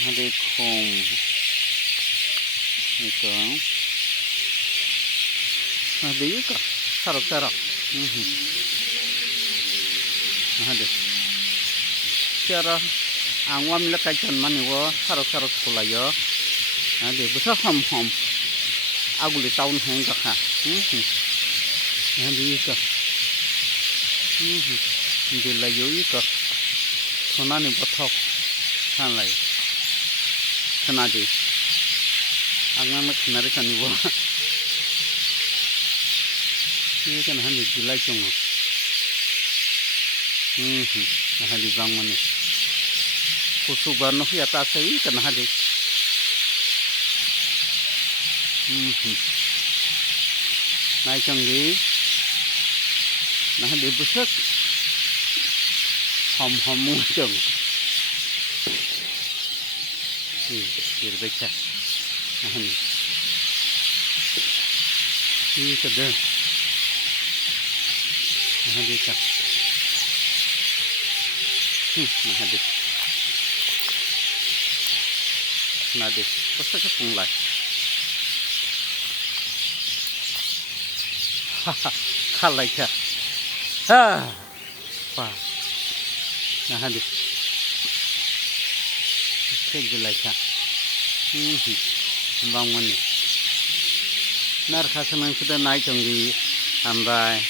Ada khom itu. Ada juga sarok-sarok. Ada. Cara angwam lekai con mani wo sarok-sarok sulayo. Ada besar hom. Aguli tahun hengkak ha. Ada juga. Dilayo juga. Sonani botok. Sanlay. Kenadi. Angwam kenari kan wo. Ini kan hanya dilai cuma. Hanya bangun ni. Kusuk barno hi atas ini kan hanya. Naik canggih. Nah dibusak. Hom muncung. Dirbaca. Nah ini. Ini kedua. Hadika. Hadis. Nadis. Pasti kepunglah. Kalah ya. Wah. Hadis. Kejelas ya. Bangun ni. Nar khasan sudah naik canggih. Ambai.